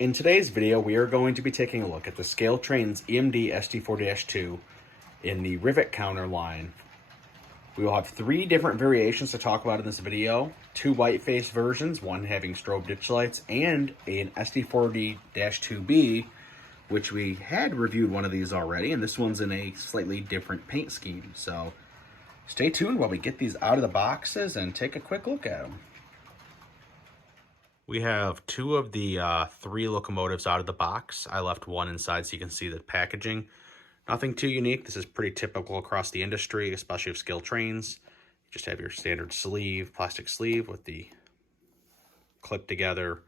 In today's video, we are going to be taking a look at the ScaleTrains EMD SD40-2 in the Rivet counter line. We will have three different variations to talk about in this video. Two white-face versions, one having strobe ditch lights, and an SD40-2B, which we had reviewed one of these already, and this one's in a slightly different paint scheme. So stay tuned while we get these out of the boxes and take a quick look at them. We have two of the three locomotives out of the box. I left one inside so you can see the packaging. Nothing too unique. This is pretty typical across the industry, especially with ScaleTrains. You just have your standard sleeve, plastic sleeve with the clip together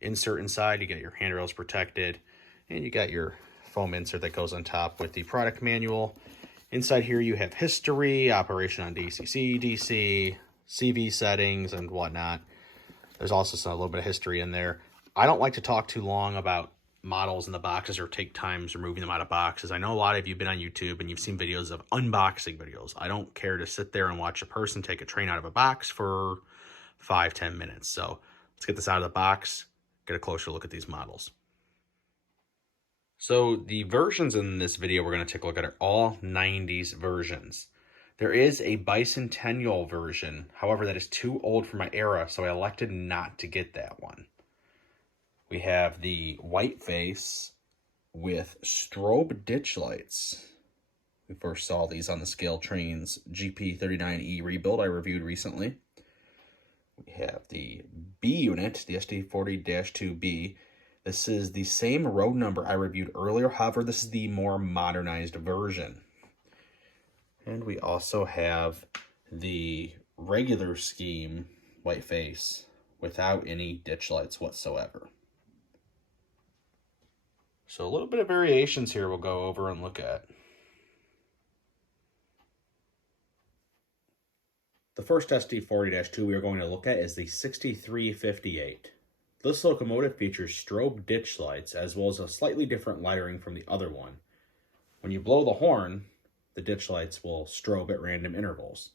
insert inside. You get your handrails protected, and you got your foam insert that goes on top with the product manual. Inside here you have history, operation on DCC, DC, CV settings, and whatnot. There's also a little bit of history in there. I don't like to talk too long about models in the boxes or take times removing them out of boxes. I know a lot of you have been on YouTube and you've seen videos of unboxing videos. I don't care to sit there and watch a person take a train out of a box for 5-10 minutes. So let's get this out of the box, get a closer look at these models. So the versions in this video we're going to take a look at are all 90s versions. There is a bicentennial version, however, that is too old for my era, so I elected not to get that one. We have the white face with strobe ditch lights. We first saw these on the ScaleTrains GP39E rebuild I reviewed recently. We have the B unit, the SD40-2B. This is the same road number I reviewed earlier, however, this is the more modernized version. And we also have the regular scheme white face without any ditch lights whatsoever. So a little bit of variations here we'll go over and look at. The first SD40-2 we are going to look at is the 6358. This locomotive features strobe ditch lights as well as a slightly different lettering from the other one. When you blow the horn, the ditch lights will strobe at random intervals.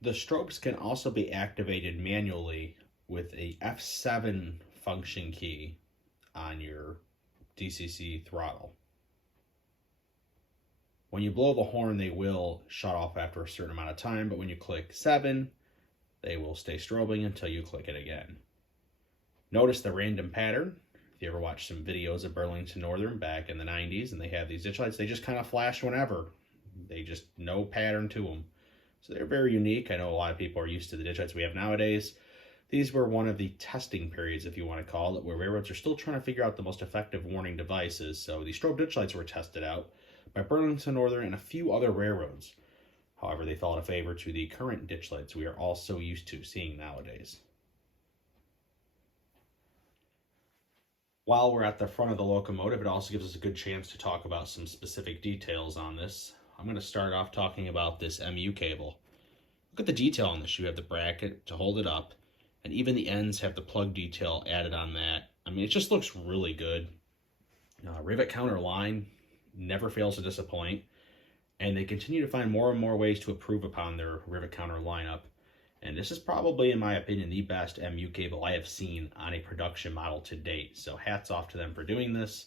The strobes can also be activated manually with a F7 function key on your DCC throttle. When you blow the horn, they will shut off after a certain amount of time, but when you click 7, they will stay strobing until you click it again. Notice the random pattern. If you ever watched some videos of Burlington Northern back in the 90s and they have these ditch lights, they just kind of flash whenever. They just, no pattern to them. So they're very unique. I know a lot of people are used to the ditch lights we have nowadays. These were one of the testing periods, if you want to call it, where railroads are still trying to figure out the most effective warning devices. So the strobe ditch lights were tested out by Burlington Northern and a few other railroads. However, they fell out of favor to the current ditch lights we are all so used to seeing nowadays. While we're at the front of the locomotive, it also gives us a good chance to talk about some specific details on this. I'm going to start off talking about this MU cable. Look at the detail on this. You have the bracket to hold it up, and even the ends have the plug detail added on that. I mean, it just looks really good. Rivet counter line never fails to disappoint, and they continue to find more and more ways to improve upon their Rivet counter lineup. And this is probably, in my opinion, the best MU cable I have seen on a production model to date. So hats off to them for doing this.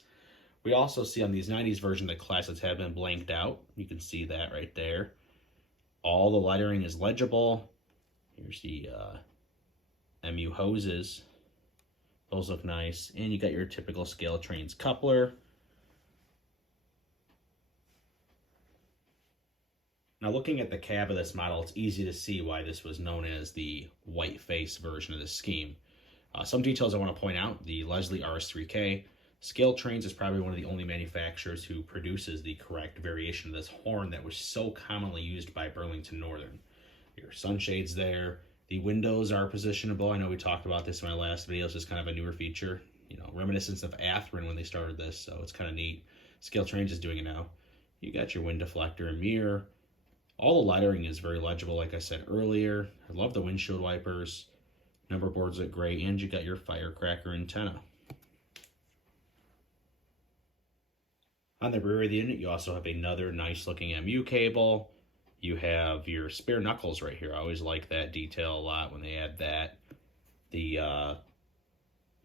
We also see on these 90s version that classes have been blanked out. You can see that right there. All the lettering is legible. Here's the MU hoses. Those look nice. And you got your typical ScaleTrains coupler. Now looking at the cab of this model, it's easy to see why this was known as the white face version of this scheme. Some details I want to point out: the Leslie RS3K. ScaleTrains is probably one of the only manufacturers who produces the correct variation of this horn that was so commonly used by Burlington Northern. Your sunshades there. The windows are positionable. I know we talked about this in my last video. It's just kind of a newer feature. You know, reminiscence of Athearn when they started this, so it's kind of neat. ScaleTrains is doing it now. You got your wind deflector and mirror. All the lettering is very legible, like I said earlier. I love the windshield wipers. Number boards look great, and you got your firecracker antenna. On the rear of the unit, you also have another nice looking MU cable. You have your spare knuckles right here. I always like that detail a lot when they add that. The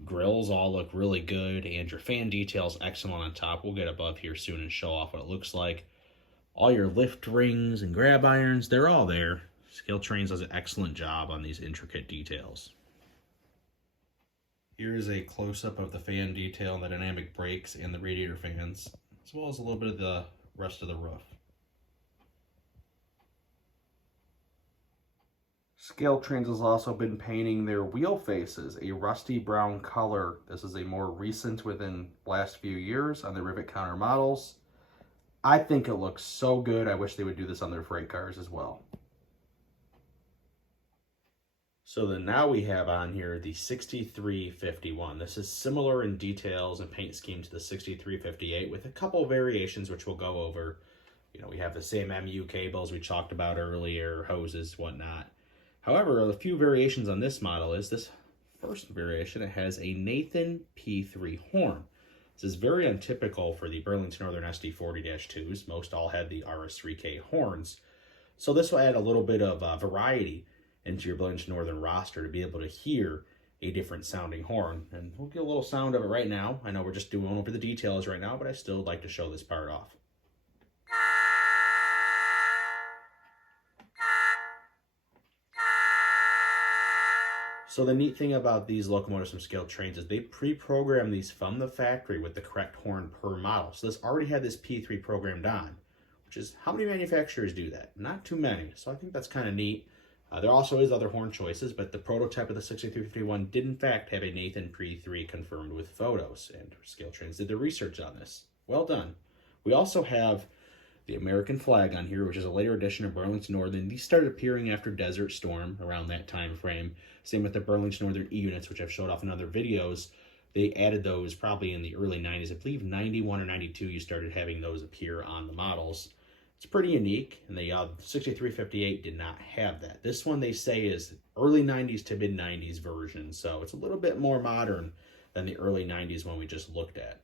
grills all look really good, and your fan detail's excellent on top. We'll get above here soon and show off what it looks like. All your lift rings and grab irons, they're all there. ScaleTrains does an excellent job on these intricate details. Here's a close-up of the fan detail, the dynamic brakes, and the radiator fans, as well as a little bit of the rest of the roof. ScaleTrains has also been painting their wheel faces a rusty brown color. This is a more recent within last few years on the Rivet counter models. I think it looks so good. I wish they would do this on their freight cars as well. So then now we have on here the 6351. This is similar in details and paint scheme to the 6358 with a couple variations which we'll go over. You know, we have the same MU cables we talked about earlier, hoses, whatnot. However, a few variations on this model is this first variation. It has a Nathan P3 horn. This is very untypical for the Burlington Northern SD40-2s. Most all had the RS3K horns. So this will add a little bit of variety into your Burlington Northern roster to be able to hear a different sounding horn. And we'll get a little sound of it right now. I know we're just doing over the details right now, but I still like to show this part off. So the neat thing about these locomotives from ScaleTrains is they pre-program these from the factory with the correct horn per model. So this already had this P3 programmed on, which is how many manufacturers do that? Not too many. So I think that's kind of neat. There also is other horn choices, but the prototype of the 6351 did in fact have a Nathan P3 confirmed with photos, and ScaleTrains did the research on this. Well done. We also have the American flag on here, which is a later edition of Burlington Northern. These started appearing after Desert Storm around that time frame. Same with the Burlington Northern E-units, which I've showed off in other videos. They added those probably in the early 90s. I believe 91 or 92 you started having those appear on the models. It's pretty unique, and the 6358 did not have that. This one they say is early 90s to mid 90s version, so it's a little bit more modern than the early 90s one we just looked at.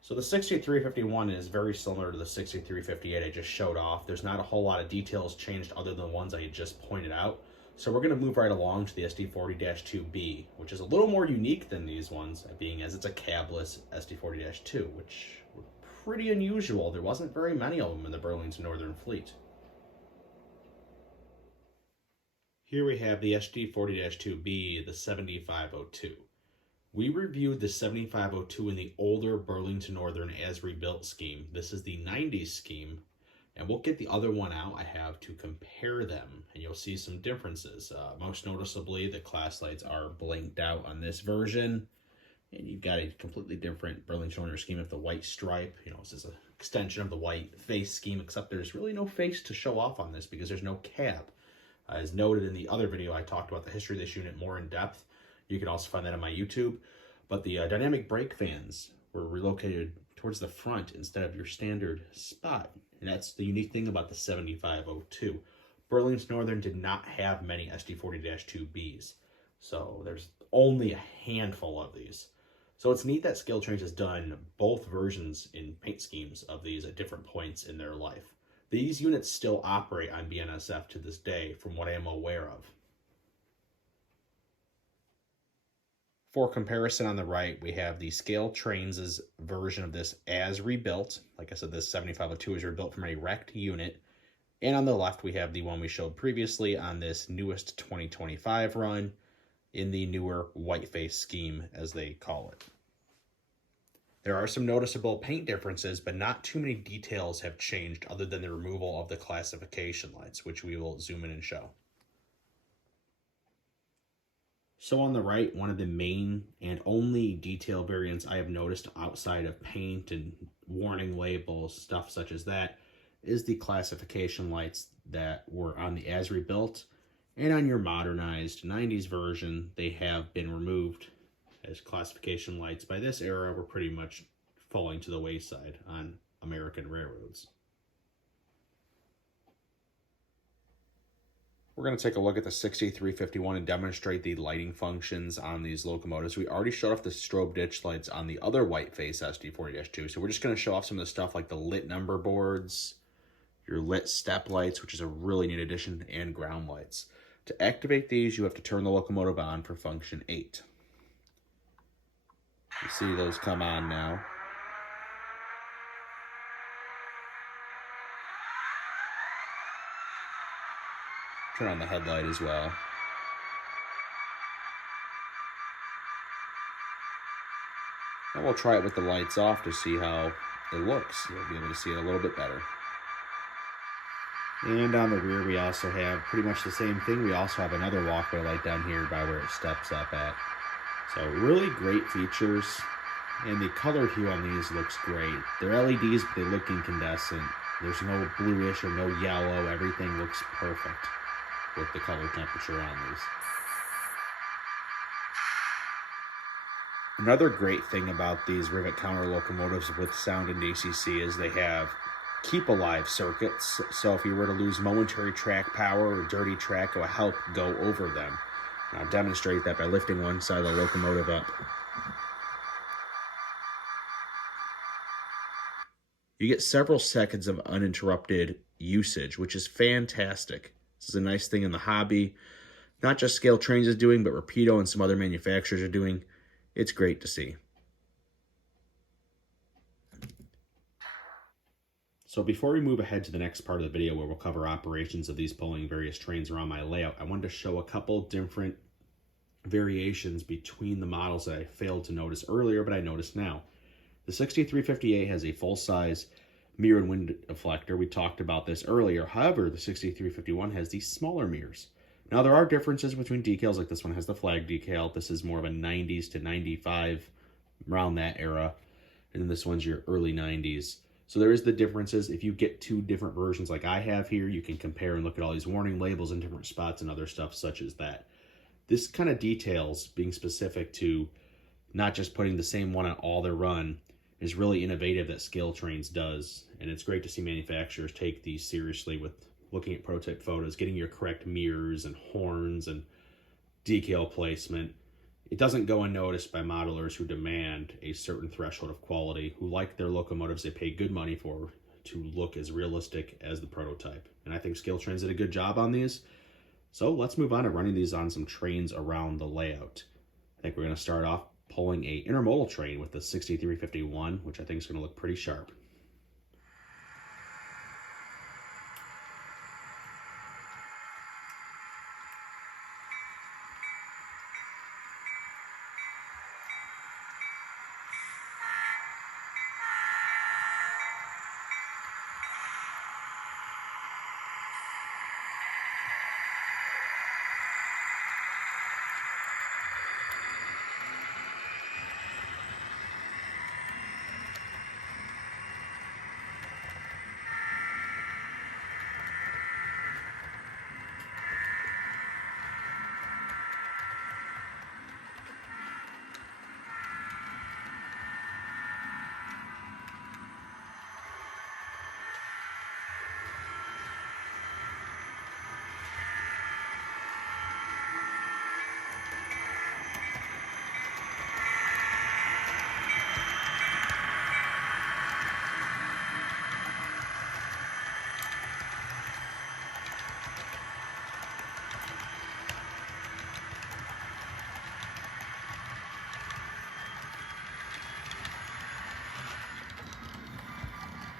So the 6351 is very similar to the 6358 I just showed off. There's not a whole lot of details changed other than the ones I had just pointed out. So we're going to move right along to the SD40-2B, which is a little more unique than these ones, being as it's a cabless SD40-2, which were pretty unusual. There wasn't very many of them in the Burlington Northern fleet. Here we have the SD40-2B, the 7502. We reviewed the 7502 in the older Burlington Northern as rebuilt scheme. This is the 90s scheme, and we'll get the other one out I have to compare them, and you'll see some differences. Most noticeably, the class lights are blinked out on this version, and you've got a completely different Burlington Northern scheme with the white stripe. You know, this is an extension of the white face scheme, except there's really no face to show off on this because there's no cab. As noted in the other video, I talked about the history of this unit more in depth. You can also find that on my YouTube. But the dynamic brake fans were relocated towards the front instead of your standard spot. And that's the unique thing about the 7502. Burlington Northern did not have many SD40-2Bs. So there's only a handful of these. So it's neat that ScaleTrains has done both versions in paint schemes of these at different points in their life. These units still operate on BNSF to this day, from what I am aware of. For comparison on the right, we have the ScaleTrains' version of this as rebuilt. Like I said, this 7502 is rebuilt from a wrecked unit. And on the left, we have the one we showed previously on this newest 2025 run in the newer whiteface scheme, as they call it. There are some noticeable paint differences, but not too many details have changed other than the removal of the classification lights, which we will zoom in and show. So on the right, one of the main and only detail variants I have noticed outside of paint and warning labels, stuff such as that, is the classification lights that were on the as rebuilt, and on your modernized 90s version, they have been removed, as classification lights by this era were pretty much falling to the wayside on American railroads. We're going to take a look at the 6351 and demonstrate the lighting functions on these locomotives. We already showed off the strobe ditch lights on the other white face SD40-2, so we're just going to show off some of the stuff like the lit number boards, your lit step lights, which is a really neat addition, and ground lights. To activate these, you have to turn the locomotive on for function 8. You see those come on now. Turn on the headlight as well. And we'll try it with the lights off to see how it looks. You'll be able to see it a little bit better. And on the rear, we also have pretty much the same thing. We also have another walkway light down here by where it steps up at. So really great features. And the color hue on these looks great. They're LEDs, but they look incandescent. There's no bluish or no yellow. Everything looks perfect with the color temperature on these. Another great thing about these Rivet counter locomotives with sound and DCC is they have keep alive circuits. So if you were to lose momentary track power or dirty track, it will help go over them. And I'll demonstrate that by lifting one side of the locomotive up. You get several seconds of uninterrupted usage, which is fantastic. This is a nice thing in the hobby. Not just ScaleTrains is doing, but Rapido and some other manufacturers are doing. It's great to see. So before we move ahead to the next part of the video where we'll cover operations of these pulling various trains around my layout, I wanted to show a couple different variations between the models that I failed to notice earlier, but I noticed now. The 6358 has a full-size mirror and wind deflector. We talked about this earlier. However, the 6351 has these smaller mirrors. Now, there are differences between decals. Like this one has the flag decal. This is more of a 90s to 95, around that era. And then this one's your early 90s. So there is the differences. If you get two different versions like I have here, you can compare and look at all these warning labels in different spots and other stuff such as that. This kind of details, being specific to not just putting the same one on all their run, is really innovative that ScaleTrains does. And it's great to see manufacturers take these seriously with looking at prototype photos, getting your correct mirrors and horns and decal placement. It doesn't go unnoticed by modelers who demand a certain threshold of quality, who like their locomotives they pay good money for to look as realistic as the prototype. And I think ScaleTrains did a good job on these. So let's move on to running these on some trains around the layout. I think we're going to start off pulling a intermodal train with the 6351, which I think is going to look pretty sharp.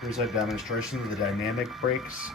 Here's a demonstration of the dynamic brakes.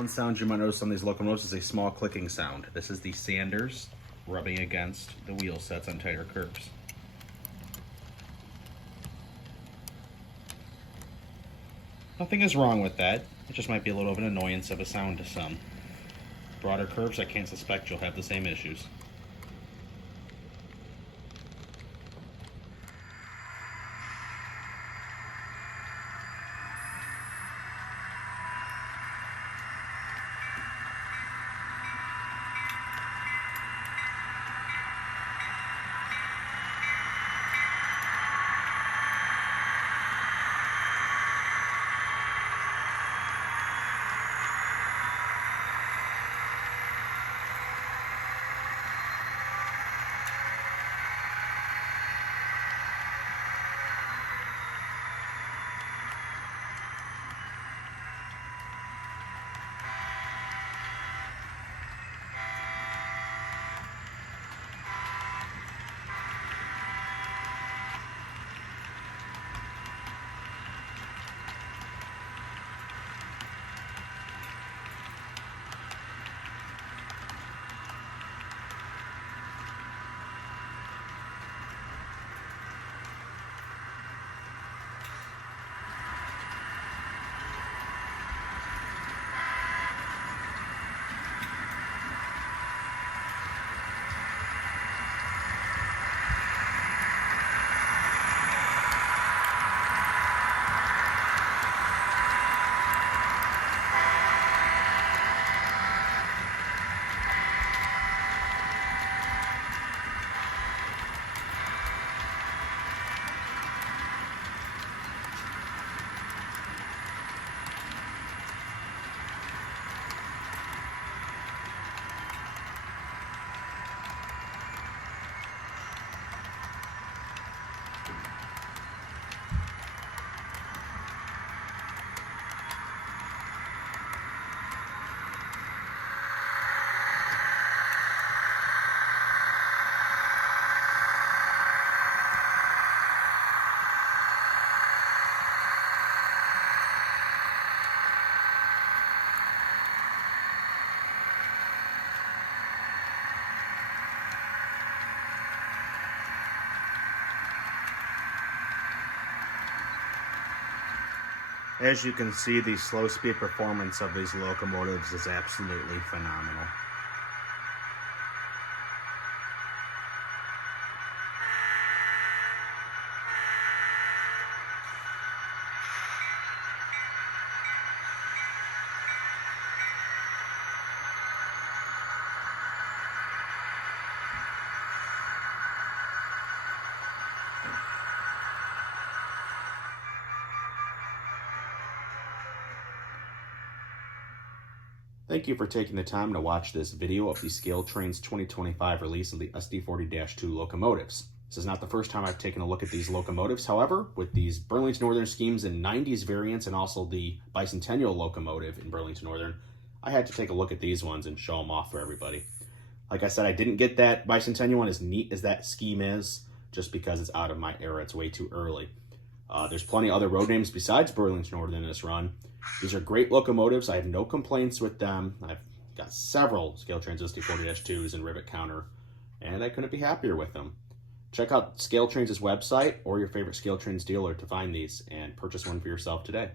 One sound you might notice on these locomotives is a small clicking sound. This is the sanders rubbing against the wheel sets on tighter curves. Nothing is wrong with that. It just might be a little of an annoyance of a sound to some. broader curves, I can't suspect you'll have the same issues. As you can see, the slow speed performance of these locomotives is absolutely phenomenal. Thank you for taking the time to watch this video of the ScaleTrains 2025 release of the SD40-2 locomotives. This is not the first time I've taken a look at these locomotives. However, with these Burlington Northern schemes in 90s variants and also the bicentennial locomotive in Burlington Northern, I had to take a look at these ones and show them off for everybody. Like I said, I didn't get that bicentennial one, as neat as that scheme is, just because it's out of my era. It's way too early. There's plenty of other road names besides Burlington Northern in this run. These are great locomotives. I have no complaints with them. I've got several ScaleTrains SD40-2s and Rivet counter, and I couldn't be happier with them. Check out ScaleTrains' website or your favorite ScaleTrains dealer to find these and purchase one for yourself today.